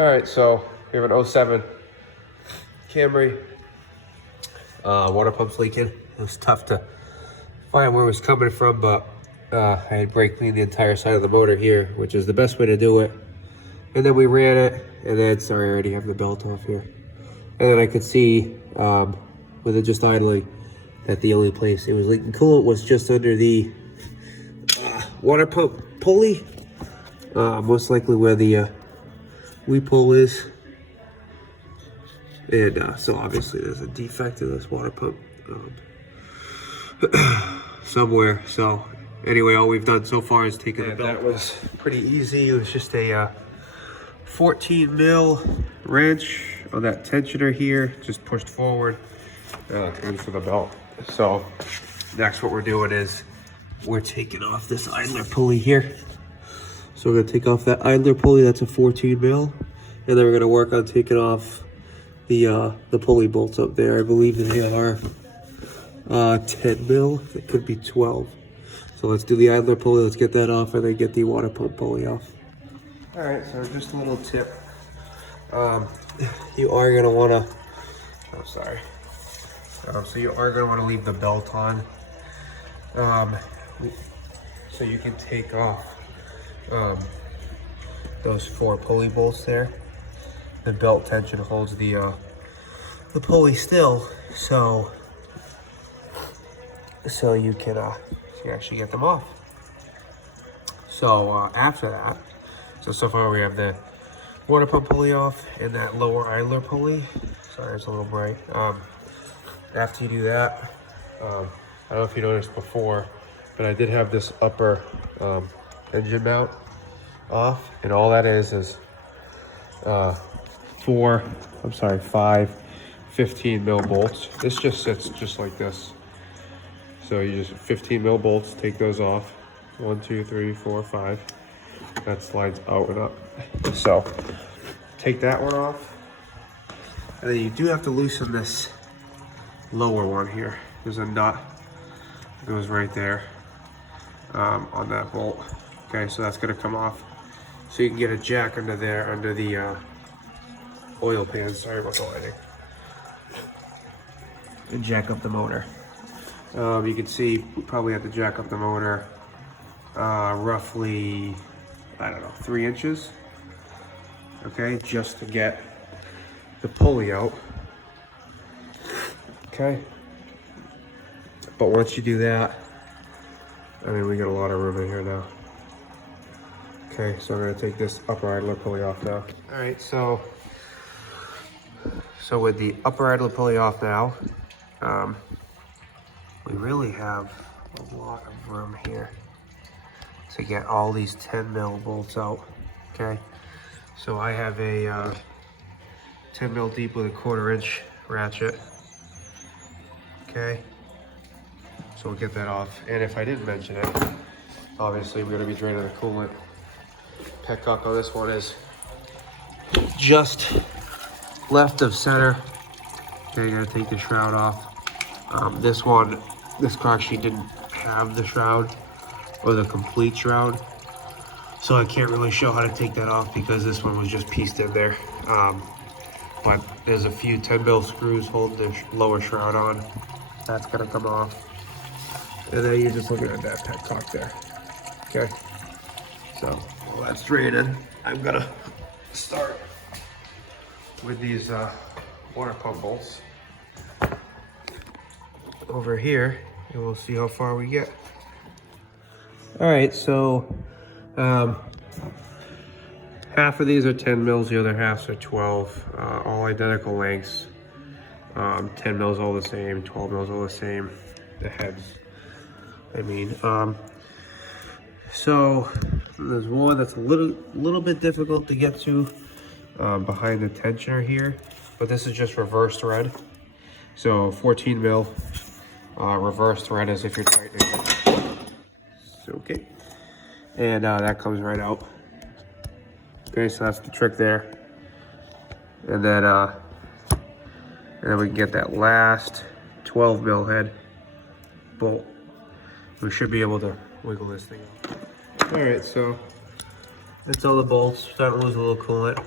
All right, so we have an '07 Camry. Water pump's leaking. It was tough to find where it was coming from, but I had brake cleaned the entire side of the motor here, which is the best way to do it. And then we ran it, and then, sorry, I already have the belt off here. And then I could see, with it just idling, that the only place it was leaking coolant was just under the water pump pulley. Most likely where the weep hole is. And so obviously there's a defect in this water pump somewhere. So anyway, all we've done so far is taken the belt. That was pretty easy. It was just a 14 mil wrench on that tensioner here, just pushed forward and for the belt. So next what we're doing is we're taking off this idler pulley here. So we're gonna take off that idler pulley, that's a 14 mil. And then we're gonna work on taking off the pulley bolts up there. I believe that they are 10 mil, it could be 12. So let's do the idler pulley, let's get that off, and then get the water pump pulley off. All right, so just a little tip. You are gonna wanna, oh sorry. So you are gonna wanna leave the belt on. So you can take off those 4 pulley bolts there. The belt tension holds the pulley still, so you can actually get them off. So after that, so far we have the water pump pulley off and that lower idler pulley. Sorry, it's a little bright. After you do that, I don't know if you noticed before, but I did have this upper engine mount off, and all that is 5 15 mil bolts. This just sits just like this. So you just 15 mil bolts, take those off. 1, 2, 3, 4, 5. That slides out and up. So take that one off, and then you do have to loosen this lower one here. There's a nut that goes right there on that bolt. Okay, so that's gonna come off. So you can get a jack under there, under the oil pan. Sorry about the lighting. And jack up the motor. You can see we probably have to jack up the motor roughly, I don't know, 3 inches. Okay, just to get the pulley out. Okay. But once you do that, I mean, we got a lot of room in here now. Okay, so I'm gonna take this upper idler pulley off now. All right, so with the upper idler pulley off now, we really have a lot of room here to get all these 10 mil bolts out. Okay, so I have a 10 mil deep with a 1/4 inch ratchet. Okay, so we'll get that off. And if I didn't mention it, obviously we're gonna be draining the coolant. Petcock on this one is just left of center. Okay, you gotta take the shroud off. This car actually didn't have the shroud or the complete shroud, so I can't really show how to take that off because this one was just pieced in there. But there's a few 10 mil screws holding the lower shroud on. That's gonna come off. And then you're just looking at that petcock there. Okay, so while that's draining, I'm gonna start with these water pump bolts over here, and we'll see how far we get. All right, so half of these are 10 mils, the other halves are 12, all identical lengths. 10 mils all the same, 12 mils all the same, the heads, I mean. So there's one that's a little bit difficult to get to behind the tensioner here, but this is just reverse thread. So 14 mil reverse thread as if you're tightening it. So, okay, and that comes right out. Okay, so that's the trick there. And then we can get that last 12 mil head bolt. We should be able to wiggle this thing out. All right, so that's all the bolts. Starting to lose a little coolant.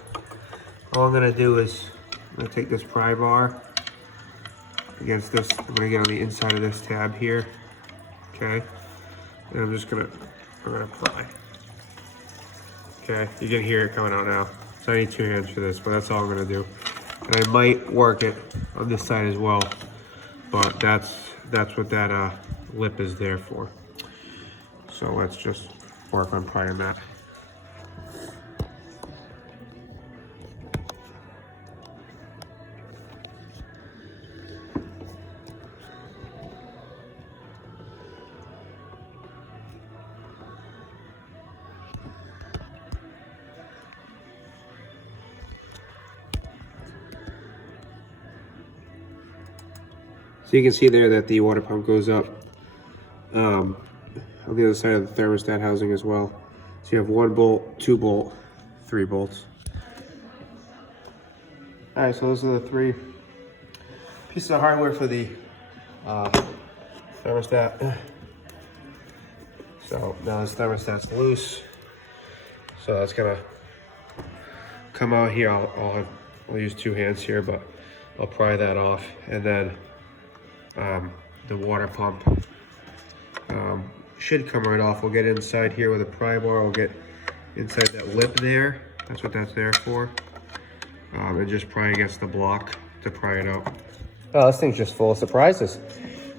All I'm gonna do is I'm gonna take this pry bar against this. I'm gonna get on the inside of this tab here. Okay, and I'm gonna pry. Okay, you can hear it coming out now. So I need 2 hands for this, but that's all I'm gonna do. And I might work it on this side as well, but that's what that lip is there for. So let's just work on prying that. So you can see there that the water pump goes up on the other side of the thermostat housing as well. So you have 1 bolt, 2 bolt, 3 bolts. All right, so those are the 3 pieces of hardware for the thermostat. So now this thermostat's loose. So that's gonna come out here. I'll use 2 hands here, but I'll pry that off, and then the water pump should come right off. We'll get inside here with a pry bar. We'll get inside that lip there. That's what that's there for. And just pry against the block to pry it out. Oh, this thing's just full of surprises.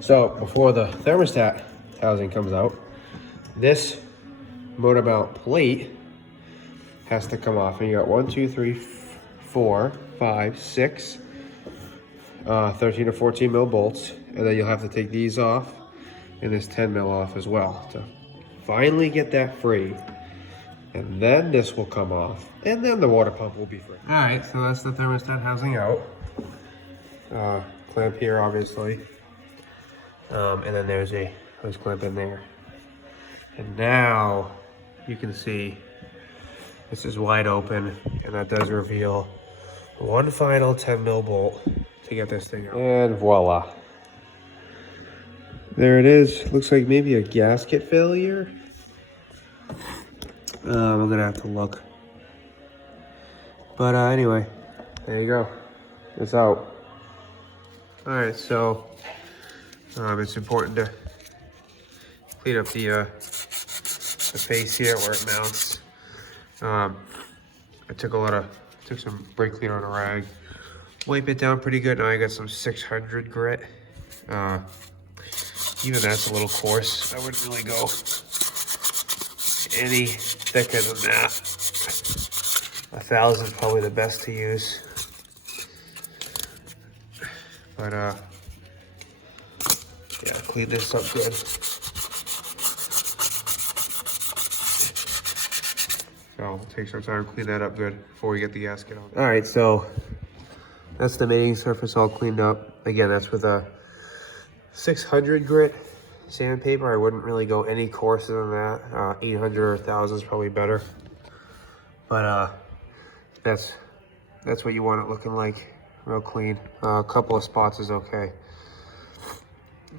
So before the thermostat housing comes out, this motor mount plate has to come off. And you got 1, 2, 3, 4, 5, 6, 13 or 14 mil bolts. And then you'll have to take these off and this 10 mil off as well to finally get that free. And then this will come off, and then the water pump will be free. All right, so that's the thermostat housing out. Clamp here, obviously. And then there's a hose clamp in there. And now you can see this is wide open, and that does reveal 1 final 10 mil bolt to get this thing out. And voila. There it is. Looks like maybe a gasket failure. I'm gonna have to look. But anyway, there you go. It's out. All right, so it's important to clean up the face here where it mounts. I took some brake cleaner on a rag, wipe it down pretty good. Now I got some 600 grit. Even that's a little coarse. I wouldn't really go any thicker than that. 1,000 is probably the best to use. But yeah, clean this up good. So it'll take some time to clean that up good before we get the gasket on. All right, so that's the mating surface all cleaned up. Again, that's with a 600 grit sandpaper. I wouldn't really go any coarser than that. 800 or 1,000 is probably better. But that's what you want it looking like, real clean. A couple of spots is okay.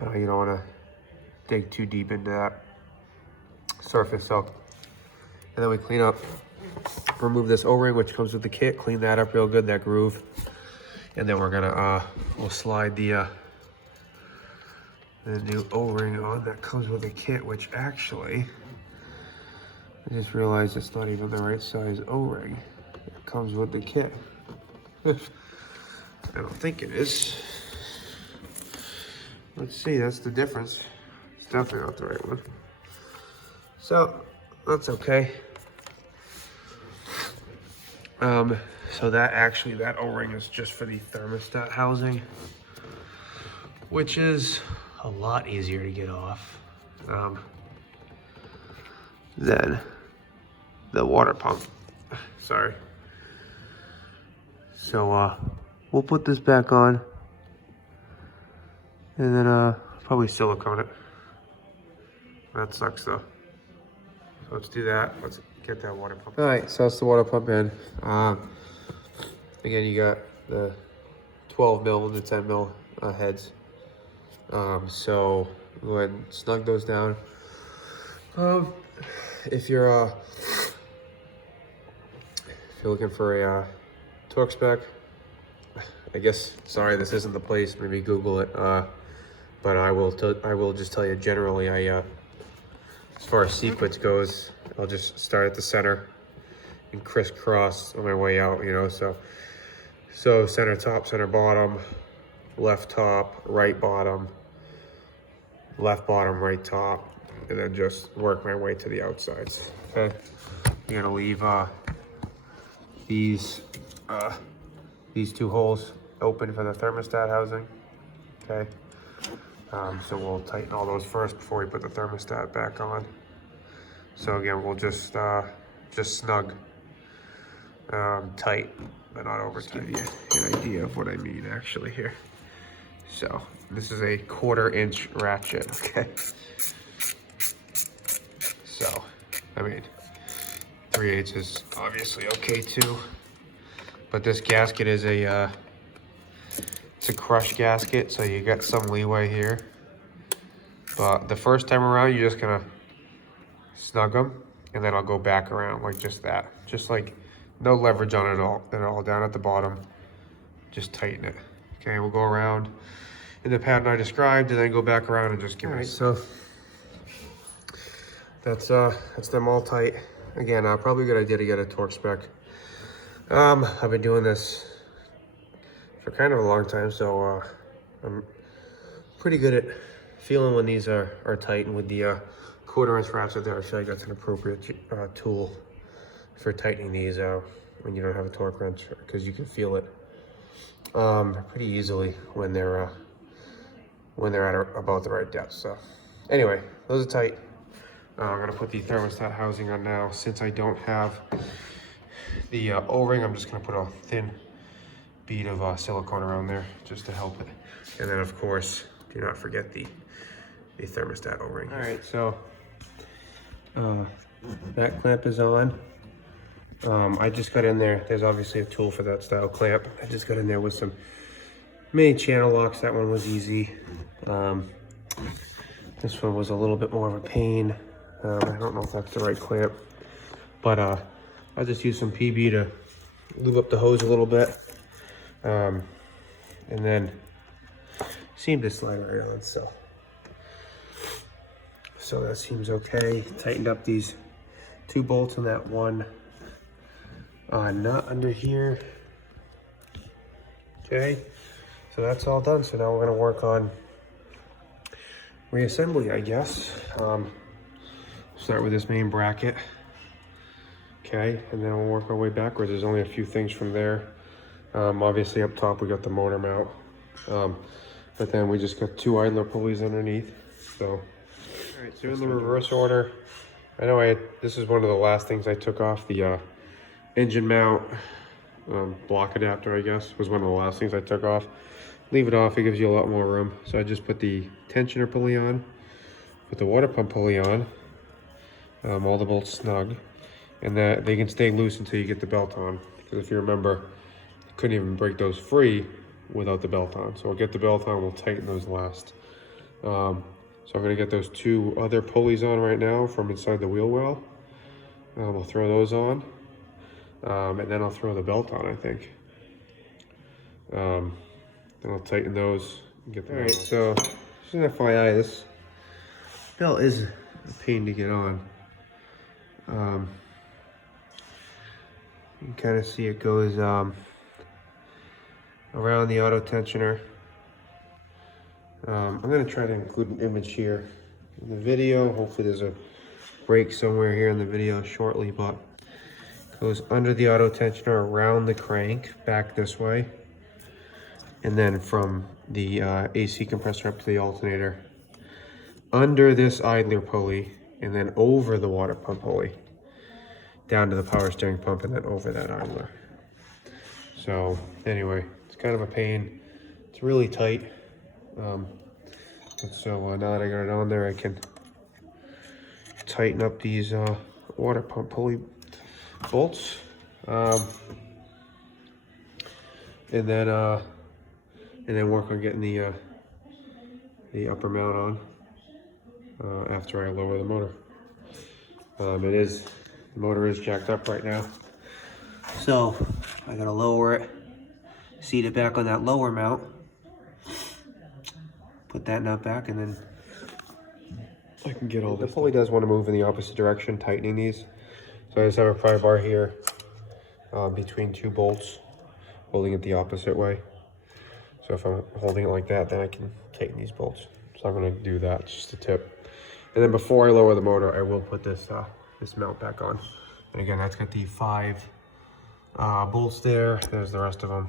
You don't want to dig too deep into that surface. So, and then we clean up, remove this O-ring which comes with the kit, clean that up real good, that groove. And then we're gonna we'll slide the new O-ring on that comes with the kit, which actually, I just realized it's not even the right size O-ring. It comes with the kit. I don't think it is. Let's see, that's the difference. It's definitely not the right one. So, that's okay. So that O-ring is just for the thermostat housing, which is a lot easier to get off than the water pump. Sorry. So we'll put this back on, and then probably silicone it. That sucks though. So let's do that. Let's get that water pump. All right, so that's the water pump in. Again, you got the 12 mil and the 10 mil heads. So go ahead and snug those down. If you're looking for a torque spec. I guess, sorry, this isn't the place. Maybe Google it. But I will just tell you generally. As far as sequence goes, I'll just start at the center and crisscross on my way out. You know, so center top, center bottom, left top, right bottom, left bottom, right top, and then just work my way to the outsides. Okay, you're gonna leave these two holes open for the thermostat housing. Okay, so we'll tighten all those first before we put the thermostat back on. So again, we'll just snug, tight, but not over tight. Give you an idea of what I mean actually here. So this is a 1/4 inch ratchet. Okay. So I mean, 3/8 is obviously okay too. But this gasket is it's a crush gasket, so you got some leeway here. But the first time around, you're just gonna snug them, and then I'll go back around like just that. Just like no leverage on it at all, down at the bottom. Just tighten it. Okay, we'll go around in the pattern I described, and then go back around and just give it. So that's them all tight. Again, probably a good idea to get a torque spec. I've been doing this for kind of a long time, so I'm pretty good at feeling when these are tight, and with the 1/4 inch ratchet there, I feel like that's an appropriate tool for tightening these when you don't have a torque wrench, because you can feel it pretty easily when they're at about the right depth. So anyway, those are tight. I'm gonna put the thermostat housing on now. Since I don't have the O-ring, I'm just gonna put a thin bead of silicone around there just to help it. And then of course, do not forget the thermostat O-ring. All right, so that clamp is on. I just got in there. There's obviously a tool for that style clamp. I just got in there with some mini channel locks. That one was easy. This one was a little bit more of a pain. I don't know if that's the right clamp, but I'll just use some PB to lube up the hose a little bit, and then seemed to slide right on. So that seems okay. Tightened up these 2 bolts on that one nut under here. Okay, so that's all done. So now we're gonna work on reassembly, I guess. Start with this main bracket. Okay, and then we'll work our way backwards. There's only a few things from there. Obviously up top we got the motor mount, but then we just got 2 idler pulleys underneath. So, all right, so in the reverse order, I know this is one of the last things I took off. The engine mount block adapter, I guess, was one of the last things I took off. Leave it off, it gives you a lot more room. So I just put the tensioner pulley on, put the water pump pulley on, all the bolts snug, and that they can stay loose until you get the belt on. Because if you remember, you couldn't even break those free without the belt on. So we'll get the belt on, we'll tighten those last. So I'm gonna get those 2 other pulleys on right now from inside the wheel well. I'll throw those on, and then I'll throw the belt on, I think. Then I'll tighten those and get them. All right, so just an FYI, this belt is a pain to get on. You can kind of see it goes around the auto tensioner. I'm going to try to include an image here in the video. Hopefully there's a break somewhere here in the video shortly, but it goes under the auto tensioner, around the crank, back this way, and then from the AC compressor up to the alternator, under this idler pulley, and then over the water pump pulley, down to the power steering pump, and then over that idler. So anyway, it's kind of a pain. It's really tight. So now that I got it on there, I can tighten up these water pump pulley bolts, and then work on getting the upper mount on after I lower the motor. The motor is jacked up right now, so I gotta lower it, seat it back on that lower mount, put that nut back, and then I can get all this. The pulley does want to move in the opposite direction, tightening these. So I just have a pry bar here between two bolts, holding it the opposite way. So if I'm holding it like that, then I can tighten these bolts. So I'm gonna do that, just a tip. And then before I lower the motor, I will put this this mount back on. And again, that's got the 5 bolts there. There's the rest of them.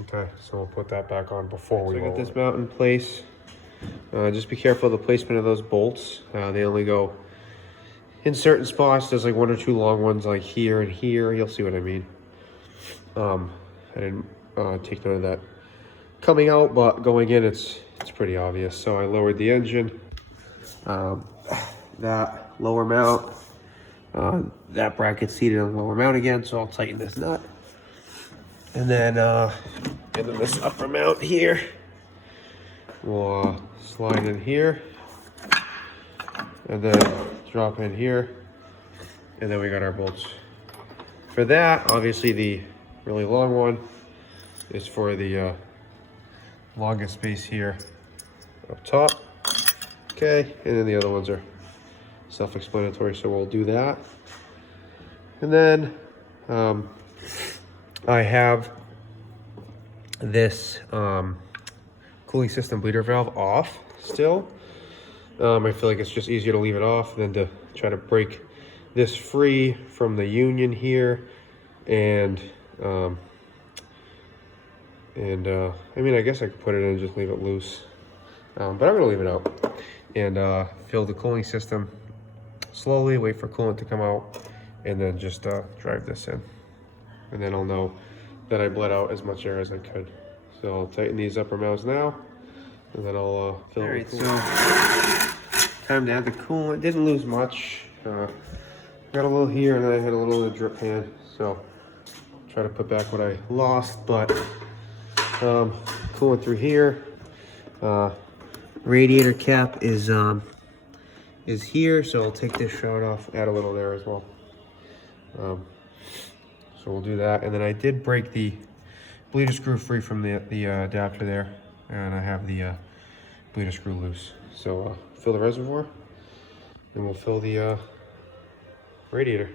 Okay, so we'll put that back on before we get this mount in place. Just be careful of the placement of those bolts. They only go in certain spots. There's like 1 or 2 long ones like here and here. You'll see what I mean. I didn't take note of that coming out, but going in, it's pretty obvious. So I lowered the engine. That lower mount, that bracket's seated on the lower mount again, so I'll tighten this nut. And then this upper mount here, we'll slide in here, and then drop in here, and then we got our bolts. For that, obviously the really long one is for the longest space here up top. Okay, and then the other ones are self-explanatory, so we'll do that. And then I have this cooling system bleeder valve off still. I feel like it's just easier to leave it off than to try to break this free from the union here. And I mean, I guess I could put it in and just leave it loose, but I'm gonna leave it out and fill the cooling system slowly, wait for coolant to come out, and then just drive this in. And then I'll know that I bled out as much air as I could. So I'll tighten these upper mounts now, and then I'll fill it with coolant. So time to add the coolant. Didn't lose much. Got a little here, and then I had a little in the drip pan. So try to put back what I lost, but coolant through here. Radiator cap is here, so I'll take this shroud off, add a little there as well. So we'll do that, and then I did break the bleeder screw free from the adapter there, and I have the bleeder screw loose. So fill the reservoir, and we'll fill the radiator.